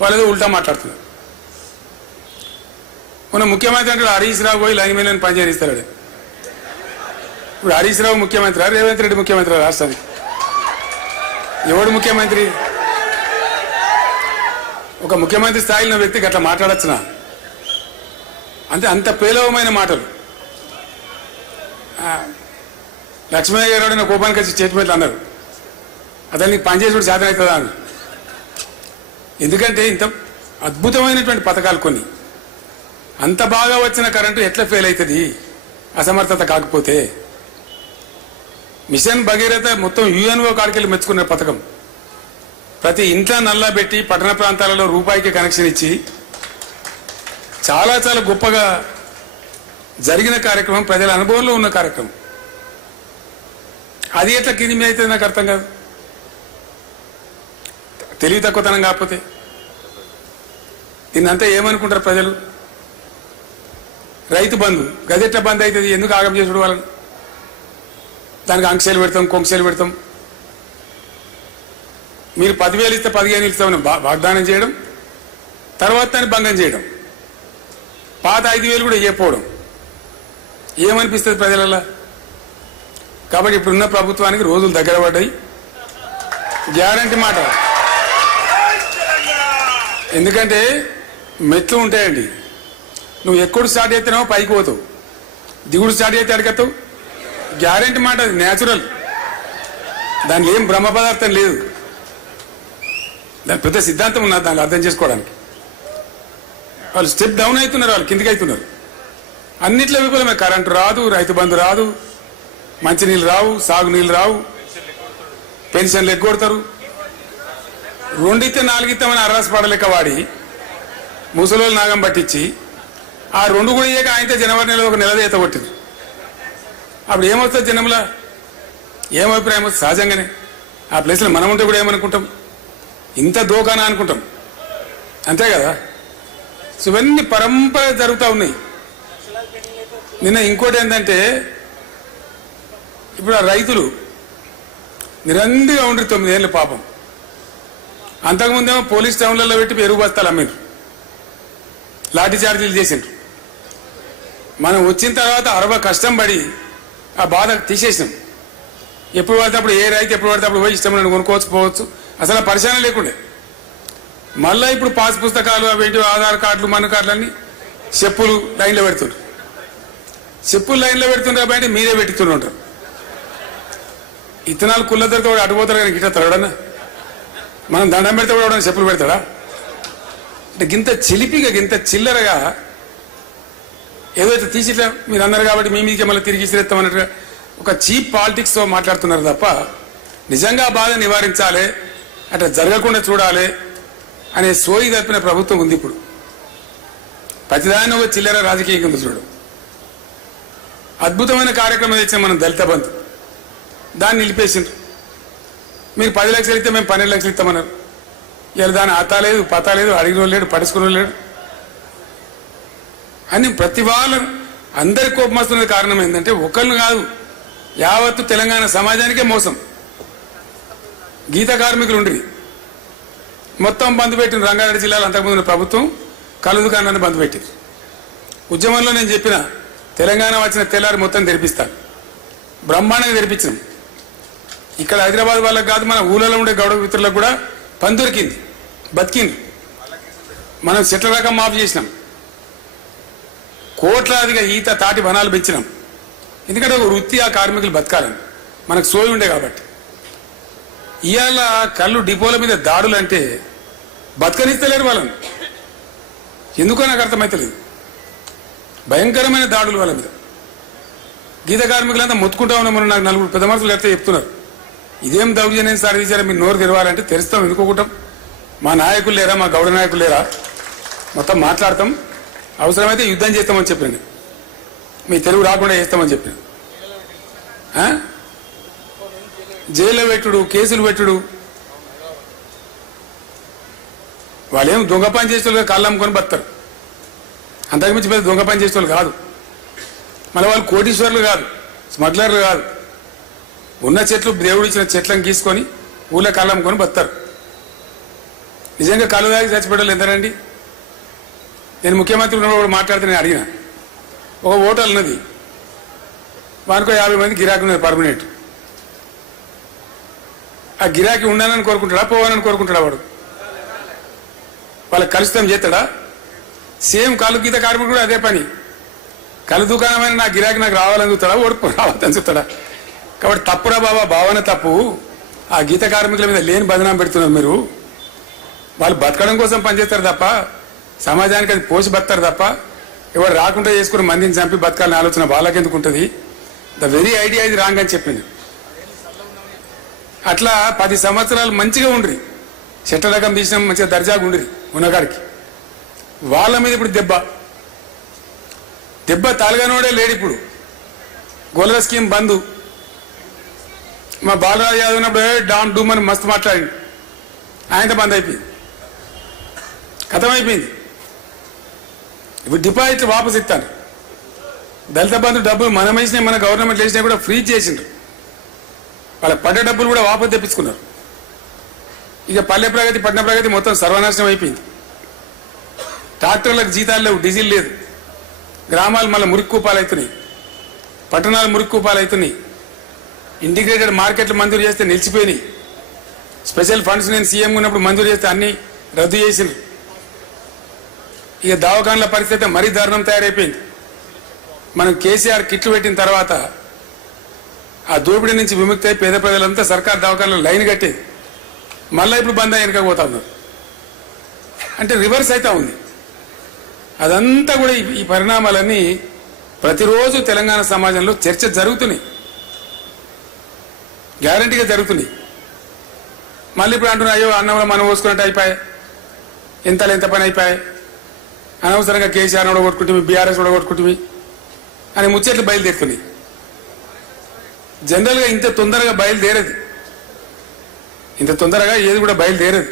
వాళ్ళేదో ఉల్టా మాట్లాడుతున్నారు. మొన్న ముఖ్యమంత్రి అంటే హరీష్ రావు పోయి లైన్మెన్ పని చేయిస్తాడు. ఇప్పుడు హరీష్ రావు ముఖ్యమంత్రి, రేవంత్ రెడ్డి ముఖ్యమంత్రి రాష్ట్రానికి. ఎవడు ముఖ్యమంత్రి? ఒక ముఖ్యమంత్రి స్థాయిలో వ్యక్తికి అట్లా మాట్లాడచ్చునా? అంటే అంత పేలవమైన మాటలు. లక్ష్మయ్య గారు నా కోపానికి వచ్చి స్టేట్మెంట్లు అన్నారు, అతనికి పనిచేసుడు సాధన అవుతుందా అని. ఎందుకంటే ఇంత అద్భుతమైనటువంటి పథకాలు కొన్ని, అంత బాగా వచ్చిన కరెంటు ఎట్లా ఫెయిల్ అవుతుంది అసమర్థత కాకపోతే? మిషన్ భగీరథ మొత్తం యుఎన్ఓ కాడికెళ్ళి మెచ్చుకున్న పథకం. ప్రతి ఇంట్లో నల్లా పెట్టి పట్టణ ప్రాంతాలలో రూపాయికి కనెక్షన్ ఇచ్చి చాలా చాలా గొప్పగా జరిగిన కార్యక్రమం, ప్రజల అనుభవంలో ఉన్న కార్యక్రమం. అది ఎట్లా కింది మీద అవుతుంది నాకు అర్థం కాదు. తెలివి తక్కువతనం కాకపోతే దీన్నంతా ఏమనుకుంటారు ప్రజలు? రైతు బంధు గదెట్లా బంద్ అవుతుంది? ఎందుకు ఆగం చేసుడు వాళ్ళని? దానికి ఆంక్షలు పెడతాం, కొంక్షలు పెడతాం. మీరు 10,000 ఇస్తే 15,000 ఇస్తామని వాగ్దానం చేయడం, తర్వాత దాన్ని భంగం చేయడం, పాత 5,000 కూడా ఇవ్వకపోవడం. ఏమనిపిస్తుంది ప్రజలలా? కాబట్టి ఇప్పుడున్న ప్రభుత్వానికి రోజులు దగ్గర పడ్డాయి. గ్యారంటీ మాట. ఎందుకంటే మెట్లు ఉంటాయండి. నువ్వు ఎక్కడ స్టార్ట్ చేస్తున్నావో పైకి పోతావు, దిగుడు స్టార్ట్ చేస్తే అడగతావు. గ్యారంటీ మాట, అది న్యాచురల్. దానికి ఏం బ్రహ్మ పదార్థం లేదు. దాని పెద్ద సిద్ధాంతం ఉన్నది దాన్ని అర్థం చేసుకోవడానికి. వాళ్ళు స్టెప్ డౌన్ అవుతున్నారు, వాళ్ళు కిందికి అవుతున్నారు. అన్నిట్లో విఫలమే. కరెంటు రాదు, రైతు బంధు రాదు, మంచినీళ్ళు రావు, సాగునీళ్ళు రావు, పెన్షన్లు ఎగ్గొడతారు. 2 ఇస్తే 4 ఇస్తామని అర్రాసు పడలేక వాడి ముసలోళ్ళు నాగం పట్టించి ఆ 2 కూడా ఇయ్యక ఆయనతో జనవరి నెలలో ఒక నెల ఈత కొట్టింది. అప్పుడు ఏమవుతుంది? జనంలో ఏం అభిప్రాయం వస్తుంది? సహజంగానే ఆ ప్లేస్లో మనం ఉంటే కూడా ఏమనుకుంటాం? ఇంత దోకానా అనుకుంటాం, అంతే కదా. సో ఇవన్నీ పరంపర జరుగుతూ ఉన్నాయి. నిన్న ఇంకోటి ఏంటంటే, ఇప్పుడు ఆ రైతులు నిరంతరంగా ఉండి 9 ఏళ్ళు పాపం. అంతకుముందేమో పోలీస్ టౌన్లలో పెట్టి ఎరువు బస్తాలు అమ్మిండ్రు, లాఠీ చార్జీలు చేసిండ్రు. మనం వచ్చిన తర్వాత 60 కష్టం పడి ఆ బాధ తీసేసినాం. ఎప్పుడు పడితే అప్పుడు ఏ రైతు ఎప్పుడు పడితే అప్పుడు పోయి ఇష్టం కొనుక్కోవచ్చు, పోవచ్చు. అసలు పరిశానం లేకుండే. మళ్ళీ ఇప్పుడు పాస్ పుస్తకాలు అవేంటి, ఆధార్ కార్డులు, మన కార్డులు అన్ని చెప్పులు లైన్లో పెడుతుండ్రు. చెప్పులు లైన్లో పెడుతుండ్రు బయట మీరే పెట్టుతుంటారు. ఇత్తనాలు కుళ్ళద్దరితో కూడా అటుపోతారు కానీ గిట్ట తరడన్నా. మనం దండం పెడితే కూడా చెప్పులు పెడతాడా? అంటే గింత చిలిపిగా, గింత చిల్లరగా ఏదైతే తీసిట్లా మీరు అన్నారు కాబట్టి మీ మీదకి మళ్ళీ తిరిగి ఇసిరేస్తామన్నట్టుగా ఒక చీప్ పాలిటిక్స్తో మాట్లాడుతున్నారు తప్ప నిజంగా బాధ నివారించాలి, అట్లా జరగకుండా చూడాలి అనే సోయి తప్పిన ప్రభుత్వం ఉంది ఇప్పుడు. ప్రతిదాన్ని ఒక చిల్లర రాజకీయం ఉంది చూడు. అద్భుతమైన కార్యక్రమం తెచ్చిన మనం దళిత బంధు, దాన్ని నిలిపేసిండ్రు. మీరు 10 లక్షలు ఇస్తే మేము 12 లక్షలు ఇస్తామన్నారు. ఇలా దాని ఆతా లేదు, పతా లేదు, అడిగిన లేడు, పడుచుకున్న లేడు అని ప్రతి వాళ్ళు అందరి కోపం వస్తున్న కారణం ఏంటంటే ఒకళ్ళు కాదు, యావత్తు తెలంగాణ సమాజానికే మోసం. గీత కార్మికులు ఉండి మొత్తం బంద్ పెట్టిన రంగారెడ్డి జిల్లాలో అంతకుముందు ప్రభుత్వం కళ్ళు దుకాణాన్ని బంద్ పెట్టింది. ఉద్యమంలో నేను చెప్పిన తెలంగాణ వచ్చిన తెల్లారి మొత్తం తెరిపిస్తాను, బ్రహ్మాండంగా తెరిపించినాం. ఇక్కడ హైదరాబాద్ వాళ్ళకి కాదు, మన ఊళ్ళలో ఉండే గౌడ మిత్రులకు కూడా పని దొరికింది, బతికింది. మనం చెట్ల రకం మాఫ్ చేసినాం, కోట్లాదిగా ఈత తాటి వనాలు పెంచినాం. ఎందుకంటే ఒక వృత్తి ఆ కార్మికులు బతకాలని మనకు సోయి ఉండే కాబట్టి. ఇవాళ కళ్ళు డిపోల మీద దాడులు అంటే బతకనిస్తలేరు వాళ్ళని. ఎందుకో నాకు అర్థమవుతలేదు. భయంకరమైన దాడులు వాళ్ళ మీద. గీత కార్మికులంతా మొత్తుకుంటా ఉన్నామని నాకు 4 పెద్ద మనుషులు అయితే చెప్తున్నారు. ఇదేం దౌర్జన్యం సార్ తీసారా, మీరు నోరు తెరవాలంటే తెరుస్తాం, ఎందుకుంటాం. మా నాయకులు లేరా, మా గౌడ నాయకులు లేరా, మొత్తం మాట్లాడతాం, అవసరమైతే యుద్ధం చేస్తామని చెప్పండి, మీ తెలుగు రాకుండా చేస్తామని చెప్పాను. జైల్లో పెట్టుడు, కేసులు పెట్టుడు. వాళ్ళేం దొంగ పని చేసేవాళ్ళు కళ్ళు అమ్ముకొని బతారు, అంతకుమించి పెద్ద దొంగ పని చేసేవాళ్ళు కాదు. మళ్ళీ వాళ్ళు కోటీశ్వర్లు కాదు, స్మగ్లర్లు కాదు. ఉన్న చెట్లు, దేవుడు ఇచ్చిన చెట్లను గీసుకొని ఊళ్ళో కళ్ళు అమ్ముకొని బతారు. నిజంగా కళ్ళు తాగి చచ్చిపోయేవాళ్ళు ఎంతనండి? నేను ముఖ్యమంత్రి ఉన్నప్పుడు మాట్లాడితే నేను అడిగిన, ఒక హోటల్ ఉన్నది, వానికో 50 మంది గిరాకీ ఉన్నది పర్మనెంట్. ఆ గిరాకీ ఉండాలని కోరుకుంటాడా, పోవాలని కోరుకుంటాడా? వాడు వాళ్ళకి కలుషితం చేస్తాడా? సేమ్ కళ్ళు గీత కార్మికుడు కూడా అదే పని. కళ్ళు దుకాణమైన నా గిరాకీ నాకు రావాలని చూస్తాడా, ఓడిపో రావాలని చూస్తాడా? కాబట్టి తప్పురా బాబా, భావన తప్పు. ఆ గీత కార్మికుల మీద లేని బదనాం పెడుతున్నారు మీరు. వాళ్ళు బతకడం కోసం పనిచేస్తారు తప్ప సమాజానికి అది పోసి బతారు తప్ప ఎవరు రాకుండా చేసుకుని మందిని చంపి బతకాలని ఆలోచన వాళ్ళకెందుకు ఉంటుంది? ద వెరీ ఐడియా ఇది రాంగ్ అని చెప్పింది. అట్లా 10 సంవత్సరాలు మంచిగా ఉండ్రి, చెట్ల రకం తీసిన మంచిగా దర్జాగా ఉండ్రి ఉన్నగాడికి. వాళ్ళ మీద ఇప్పుడు దెబ్బ తాలుగానోడే లేడు. ఇప్పుడు గోల్ర స్కీమ్ బంధు. మా బాలరాజు యాదవ్ ఉన్నప్పుడు డాన్ డూమ్ అని మస్తు మాట్లాడింది, ఆయనతో బంద్ అయిపోయింది, ఖతమైపోయింది. ఇప్పుడు డిపాజిట్లు వాపసు ఇస్తాను. దళిత బంధు డబ్బులు మనం వేసినాయి, మన గవర్నమెంట్ వేసినాయి కూడా ఫ్రీజ్ చేసిండ్రు. వాళ్ళ పడ్డ డబ్బులు కూడా వాపసు తెప్పించుకున్నారు. ఇక పల్లె ప్రగతి, పట్టణ ప్రగతి మొత్తం సర్వనాశనం అయిపోయింది. ట్రాక్టర్లకు జీతాలు లేవు, డీజిల్ లేదు. గ్రామాలు మళ్ళీ మురికి కూపాలు అవుతున్నాయి, పట్టణాలు మురికి కూపాలు అవుతున్నాయి. ఇంటిగ్రేటెడ్ మార్కెట్లు మంజూరు చేస్తే నిలిచిపోయినాయి. స్పెషల్ ఫండ్స్ నేను సీఎం ఉన్నప్పుడు మంజూరు చేస్తే అన్ని రద్దు చేసిండ్రు. ఇక దవాఖాన్ల పరిస్థితి మరీ దారుణం తయారైపోయింది. మనం కేసీఆర్ కిట్లు పెట్టిన తర్వాత ఆ దోపిడీ నుంచి విముక్తి అయి పేద ప్రజలంతా సర్కార్ దవాఖాన్లో లైన్ కట్టేది. మళ్ళీ ఇప్పుడు బంద్ వెనకపోతా ఉన్నారు. అంటే రివర్స్ అవుతా ఉంది. అదంతా కూడా ఈ పరిణామాలన్నీ ప్రతిరోజు తెలంగాణ సమాజంలో చర్చ జరుగుతున్నాయి, గ్యారంటీగా జరుగుతున్నాయి. మళ్ళీ ఇప్పుడు అంటున్నా, అయ్యో అన్నంలో మనం పోసుకున్నట్టు అయిపోయాయి, ఎంత పని అయిపోయాయి, అనవసరంగా కేసీఆర్ ఓడగొట్టుకుంటుంది, బీఆర్ఎస్ ఓడగొట్టుకుంటుంది అని ముచ్చట్లు బయలుదేరుతున్నాయి. జనరల్గా ఇంత తొందరగా బయలుదేరదు, ఇంత తొందరగా ఏది కూడా బయలుదేరదు.